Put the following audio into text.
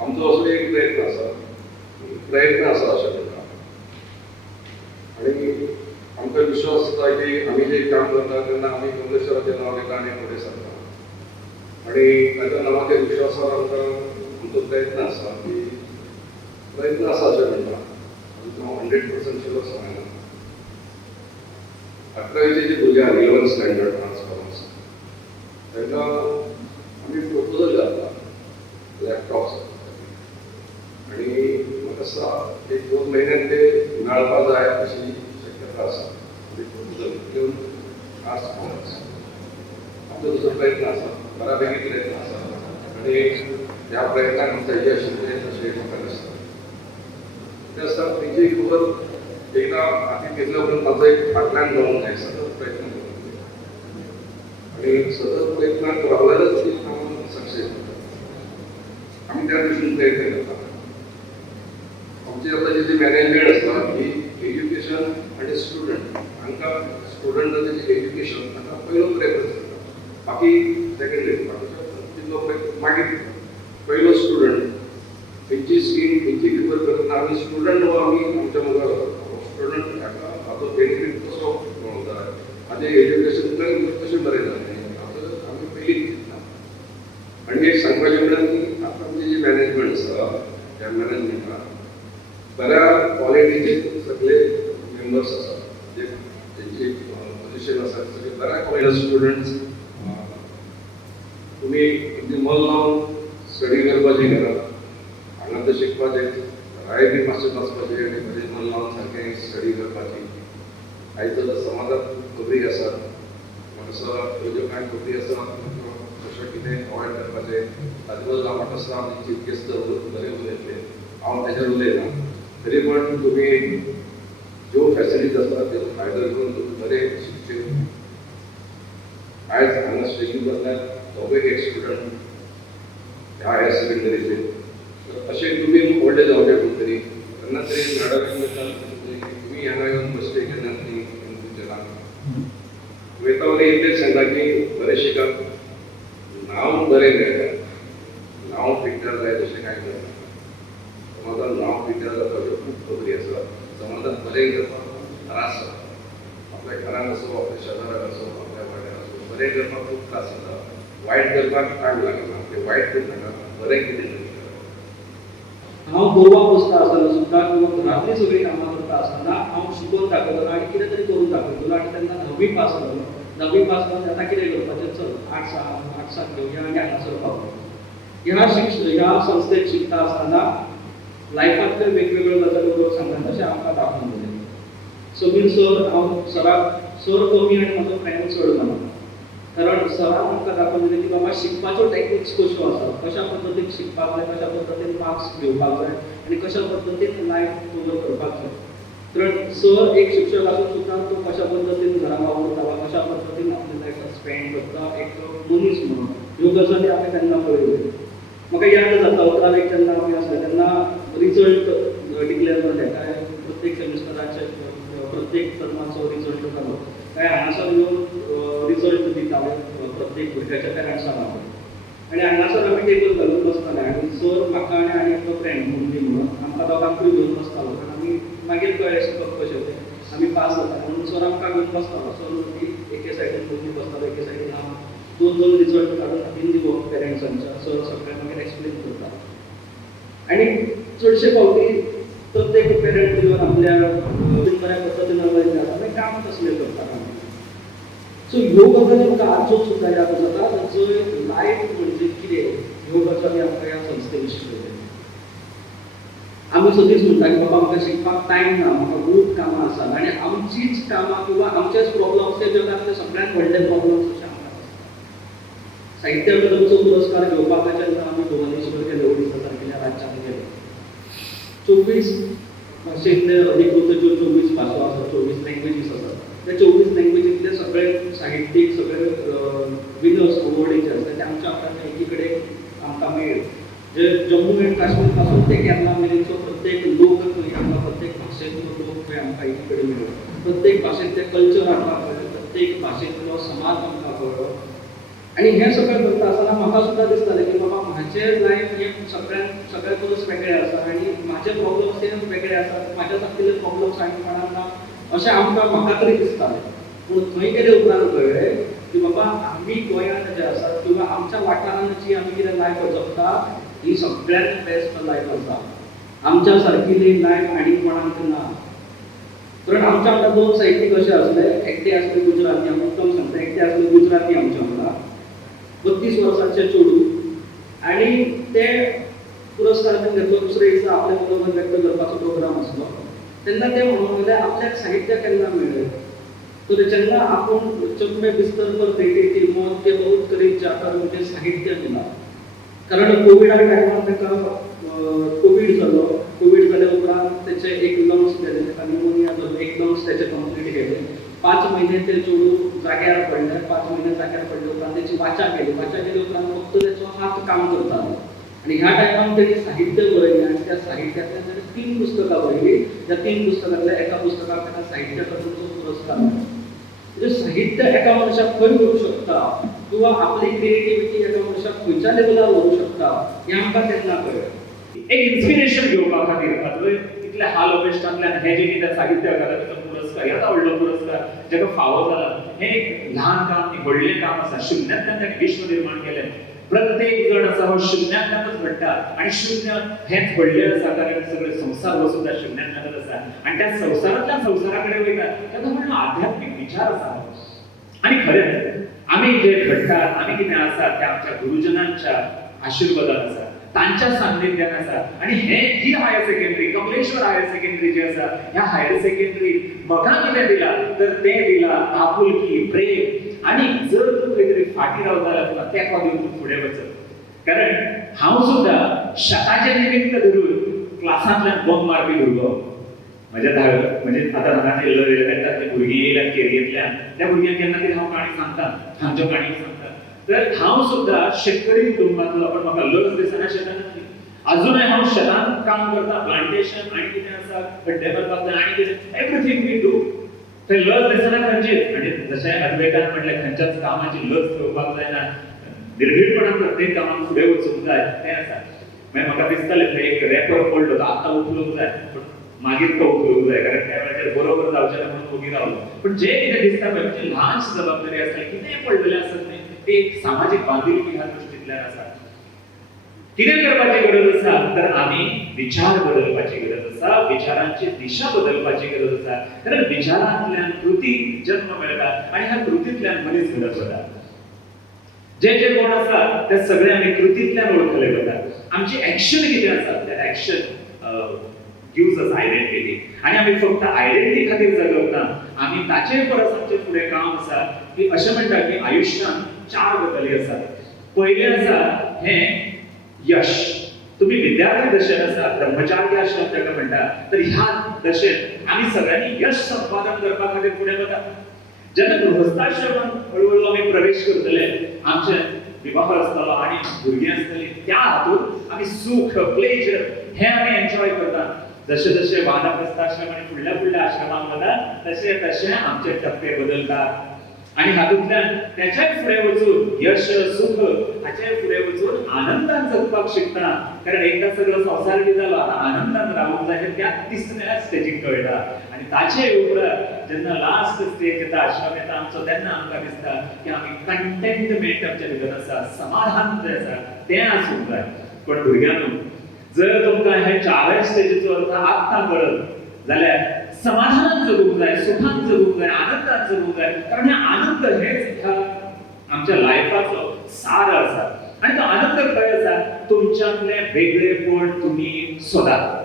आमचो असो एक प्रयत्न आसा अशें म्हणटा आनी आमकां विश्वास आसा की आमी जे काम करता तेन्ना आमी कमलेश्वराचें नांव घेता आनी फुडें सरता आनी ताच्या नांवाच्या विश्वासान आमकां आमचो प्रयत्न आसा अशें म्हणटा हांव 100% शुअर सांगना 11वीचे जे भुरगे आहा 11th स्टँडर्ड ट्रान्सफॉर्मर्स तांकां आमी प्रपोजल घातला लॅपटॉप्स आनी म्हाका दिसता एक 2 म्हयन्यान ते मेळपाक जाय अशी शक्यता आसा प्रपोजल घेवन आज आमचो तसो प्रयत्न आसा बऱ्यापैकी प्रयत्न आसा आनी ह्या प्रयत्नाक आमकां यश येतलें अशें म्हाका दिसता कितें आसता तेंची खबर एकदा हातीन घेतल्या उपरांत ताचो एक फाटल्यान जावंक जाय सतत प्रयत्न करूंक जाय आनी सतत प्रयत्नाक रावल्यारच ती कामां सक्सेस जाता आमी त्या दृश्टीन प्रयत्न करता आमचे आतां जी मॅनेजमेंट आसता ही एज्युकेशन आनी स्टुडंट हांकां स्टुडंटाचें जे एज्युकेशन ताका पयलो प्रेफरन्स दिता बाकी सेकंडरी तितलो मागीर पयलो स्टुडंट खंयची स्कीम खंयची प्रिफर करतना आमी स्टुडंट हो आमी आमच्या मुखार स्टुडंट हाचो बेनिफीट कसो मेळूंक जाय हाजें एज्युकेशन कशें बरें जालें हाचो आमी पयलीं चिंतता आनी एक सांगपाचें म्हळ्यार की आतां आमची जी मॅनेजमेंट आसा त्या मॅनेजमेंटान बऱ्या क्वॉलिटीचे सगळे मेंबर्स आसात जे तेंची पोजिशन आसा सगळे बऱ्या क्वॉलिटी स्टुडंट्स तुमी तुमचें मन लावन स्टडी करपाचें घरांत हांगा तें शिकपाचें भायर बी मातशें वचपाचें आनी बरें मन लावन सारकें स्टडी करपाची आयज तर समाजांत खबरी आसात म्हाका दिसता ह्यो ज्यो कांय खबरी आसा कशें कितें अवॉयड करपाचें ताजे बद्दल म्हाका दिसता आमचे चीफ गेस्ट बरें उलयतले हांव ताचेर उलयना तरी पूण तुमी ज्यो फॅसिलिटीज आसता त्यो फायदो घेवन तुमी बरें शिकचें आयज हांगा स्टडी करल्यार दोगूय एक स्टुडंट ह्या हायर सेकंडरीचे अशें तुमी व्हडले जावचे खंय तरी तेन्ना तरी मॅडम तुमी हांगा येवन बसले केन्ना न्ही वयता वयता इतलेंच सांगता की बरें शिकात नांव बरें मेळटा नांव पिड्ड्यार जाय तशें कांय करना समाजांत नांव पिड्ड्यार जावपाच्यो खूब खबरी आसा समाजांत बरें करपाक त्रास जाता आपल्या घरान आसूं आपल्या शेजाराक आसूं आपल्या वाड्यार आसूं बरें करपाक खूब त्रास जाता वायट करपाक टायम लागना ते वायट करनाका बरें कितें तरी हांव गोरवाक बसता आसतना सुद्दां किंवा घरांतली सगळीं कामां करता आसतना हांव शिकून दाखयतलो आनी कितें तरी करून दाखयतलो आनी तेन्ना 9वी पास जालो 9वी पास जावन आतां कितें करपाचें चल आर्ट्साक घेवया आनी हांगासर पावया ह्या संस्थेत शिकता आसतना लायफांतल्यो वेगवेगळ्यो गजाली लोक सांगतात तशें आमकां दाखोवन दिलें सगळीं सर हांव सराक सर कमी आनी म्हाजो फ्रेंड चड म्हणा कारण सरान आमकां दाखोवन दिलें की बाबा शिकपाच्यो टॅक्निक्स कश्यो आसा कशा पद्दतीन शिकपाक जाय कशा पद्दतीन मार्क्स घेवपाक जाय आनी कशा पद्दतीन लायफ कवर करपाक जाय कारण सर एक शिक्षक आसून सुद्दां तो कशा पद्दतीन घरां वावरता वा कशा पद्दतीन आपली लायफ स्पेंड करता एक मनीस म्हणून ह्यो गजाली हांवें तेन्ना पळयल्यो म्हाका याद जाता 11वीक जेन्ना आमी आसले तेन्ना रिजल्ट डिक्लेअर जाले काय प्रत्येक सेमिस्टराचे प्रत्येक टर्माचो रिजल्ट जालो काय हांगासर येवन रिजल्ट दिताले प्रत्येक भुरग्याच्या पेरंट्सांक आनी हांगासर आमी टेबल घालून बसताले आनी सर म्हाका आनी एकटो फ्रेंड म्हणून आमकां दोगांकूय घेवन बसतालो कारण आमी मागीर कळ्ळें शिकप कशें तें आमी पास जाता म्हणून सर आमकां घेवन बसतालो सर एके सायडीन भुरगीं बसतालो एके सायडीन हांव दोन रिजल्ट काडून हातीन दिवप पेरंट्सांच्या सर सगळें मागीर एक्सप्लेन करता आनी चडशे फावटी प्रत्येक पेरंट येवन आपल्या बऱ्या पद्दतीन उलयता आमी काम कसलें करता सो ह्यो गजाली म्हाका आजून सुद्दां याद जाता जंय लायफ म्हणजे कितें ह्यो गजाली आमकां ह्या संस्थेन शिकयल्यो आमी सदींच म्हणटा की बाबा म्हाका शिकपाक टायम ना म्हाका खूब कामां आसात आनी आमचीच कामां किंवा आमचेच प्रॉब्लम्स ते जगांतले सगळ्यात व्हडले प्रॉब्लम्स अशें आमकां दिसता साहित्य अकादमीचो पुरस्कार घेवपाक जेन्ना आमी भुवनेश्वर गेले 19 तारखेच्या राज्यात गेले 24 भाशेंतले अधिकृत ज्यो 24 भासो आसात 24 लँग्वेजीस आसात त्या 24 लँग्वेजींतले सगळे साहित्यीक सगळे विनर्स अवॉर्डीचे आसता ते आमच्या हातांत एकी कडेन आमकां मेळ्ळे जे जम्मू आनी काश्मीर पासून ते केरला मेरेनचो प्रत्येक लोक थंय आमकां प्रत्येक भाशेंतलो लोक थंय आमकां एकी कडेन मेळ्ळो प्रत्येक भाशेंतले कल्चर आमकां कळ्ळें प्रत्येक भाशेंतलो समाज आमकां कळ्ळो आनी हें सगळें करता आसतना म्हाका सुद्दां दिसतालें की बाबा म्हाजें लायफ हें सगळ्यात परस वेगळे आसा आनी म्हाजे प्रॉब्लम्स ते वेगळे आसात, म्हाज्या आसलेले प्रॉब्लम्स आनी कोणाक अशें म्हाका तरी दिसतालें. पूण थंय गेले उपरांत कळ्ळें की बाबा आमी गोंयांत जे आसात किंवा आमच्या वाठारांत जी आमी कितें लायफ जगता ही सगळ्यांत बेस्ट लायफ आसा. आमच्या सारकिली लायफ आनी कोणाक ना. कारण आमच्या वांगडा दोन सायडीक कशें आसले, एकटे आसले गुजराती, हांव मुद्दम सांगता, एकटे आसले गुजराती आमच्या वांगडा 32 वर्सांचे चेडूं, आनी ते पुरस्कार घेतलो. दुसरे दिसा आपल्या बरोबर व्यक्त करपाचो प्रोग्राम आसलो. तेन्ना ते म्हणून गेले आपल्याक साहित्य केन्ना मेळ्ळें. तर जेन्ना आपूण चकमे बिस्तर पर बैठे थी मौत के बहुत करीब जाकर मुझे साहित्य मिला. कारण कोविडा टायमार ताका कोविड जालो. कोविड जाल्या उपरांत तेचे एक लंग्स गेले, ताका निमोनिया जालो, एक लंग्स तेचे कंप्लीट गेले. 5 महिने ते चेडूं जाग्यार पडले. 5 महिने जाग्यार पडले उपरांत तेची वाचा गेली. वाचा गेली उपरांत फक्त तेचो हात काम करतालो. आणि ह्या टायमार तेणी साहित्य बरयलें आनी त्या साहित्यांतल्यान ताणें 3 पुस्तकां बरयलीं. त्या 3 पुस्तकांतल्या एका पुस्तकाक ताका साहित्य अकादमीचो पुरस्कार मेळ्ळो. म्हणजे साहित्य एका मनशाक खंय व्हरू शकता किंवा आपली क्रिएटिव्हिटी एका मनशाक खंयच्या लेवलार व्हरू शकता हें आमकां तेन्ना कळ्ळें. एक इन्स्पिरेशन घेवपा खातीर हातूंत इतले हाल अपेश्टांतल्यान हे जे कितें साहित्य अकादमीचो पुरस्कार, येता व्हडलो पुरस्कार जेका फावो जाला, हें एक ल्हान काम न्ही, व्हडलें काम आसा. शुन्यांतल्यान ताणें विश्व निर्माण केलें. प्रत्येक जण आसा हो शुन्यांतल्यानच घडटा आनी शुन्य हेंच व्हडलें आसा, कारण सगळे संसार हो सुद्दां शुन्यांतल्यानच आसा. आनी त्या संवसारांतल्यान संवसारा कडेन वयता तेका म्हणून आध्यात्मीक विचार आसा. आनी खरेंच आमी जे घडटात, आमी कितें आसा तें आमच्या गुरुजनांच्या आशिर्वादान आसा, तांच्या सान्निध्यान आसा. आनी ही higher secondary, Kamleshwar higher secondary जी आसा, ह्या हायर सेकंडरी म्हाका कितें दिला तर तें दिला आपुलकी, प्रेम. आनी जर तूं खंय तरी फाटीं रावता जाल्यार तुका तेंको दिवन तूं फुडें वचप. कारण हांव सुद्दां शेताचें निमित्त धरून क्लासांतल्यान बंक मारपी भुरगो. म्हणजे आतां हांगा इलेव्हन्थांतली भुरगीं येयल्यात केरयेंतल्यान, त्या भुरग्यांक केन्ना तरी हांव काणी सांगता, हांगच्यो काणी सांगता. तर हांव सुद्दां शेतकरी कुटुंबांतलो, पण म्हाका लज दिसना शेतांतली. अजूनय हांव शेतांत काम करता, प्लांटेशन आनी कितें आसा, खड्डे मारपाक जाय आनी कितें एवरीथींग वी डू. थंय लज दिसना खंयचीच. म्हणजे जशें अद्वैतान म्हटलें खंयच्याच कामाची लज घेवपाक जायना, निर्भीडपणान प्रत्येक कामाक फुडें वचूंक जाय तें आसा. मागीर म्हाका दिसतालें थंय एक रॅपर पडलो तो आतां उखलूंक जाय, पूण मागीर तो उखलूंक जाय, कारण त्या वेळाचेर बरोबर जावचें ना म्हणून ओगी रावलो. पण जे कितें दिसता पळय, म्हणजे ल्हानशी जबाबदारी आसता, कितेंय पडलेलें आसत न्ही, ती एक सामाजीक बांधिलकी ह्या दृश्टींतल्यान आसा. कितें करपाची गरज आसा तर आमी विचार बदलपाची गरज आसा, विचारांची दिशा बदलपाची गरज आसा. कारण विचारांतल्यान कृती जन्म मेळटा आनी ह्या कृतींतल्यान मनीस घडत वता. जे कोण आसा ते सगळे आमी कृतींतल्यान वळखले वतात. आमची एक्शन कितें आसा, ते एक्शन gives us identity. आनी आमी फक्त आयडेंटिटी खातीर जगप ना, आमी ताचे परस आमचे फुडें काम आसा की अशें म्हणटा की आयुश्यांत 4 गजाली आसात. पयलें आसा हें यश. तुम्ही विद्यार्थी दशेन आसा, ब्रह्मचार्य आश्रम ताका म्हणटा, तर ह्या दशेन आमी सगळ्यांनी यश संपादन करपा खातीर फुडें वता. जेन्ना गृहस्थाश्रमांत हळूहळू आमी प्रवेश करतले, आमचे विवाह आसतलो आनी भुरगीं आसतलीं, त्या हातूंत आमी सुख, प्लेजर हें आमी एन्जॉय करता. जशें जशें वानप्रस्थाश्रम आनी फुडल्या आश्रमांक वता तशें आमचे टप्पे बदलतात. आनी हातूंतल्यान तेच्याय फुडें वचून यश, सुख हाचेय फुडें वचून आनंदान जगपाक शिकता. कारण एकदा सगळो संवसार बी जालो, आतां आनंदान रावूंक जाय हें त्या तिसऱ्या स्टेजीक कळटा. आनी ताचे उपरांत जेन्ना लास्ट स्टेज येता, आश्रम येता आमचो, तेन्ना आमकां दिसता की आमी कंटेंटमेंट आमच्या भितर आसा, समाधान जें आसा तें आसूंक जाय. पण भुरग्यांनो, जर तुमकां हे 4 स्टेजीचो अर्थ आत्तां कळत जाल्यार समाधानान जगूंक जाय, सुखान जगूंक जाय, आनंदान जगूंक जाय. कारण हे आनंद हेच ह्या आमच्या लायफाचो सार आसा. आनी तो आनंद खंय आसा, तुमच्यांतले वेगळेपण तुमी सोदात.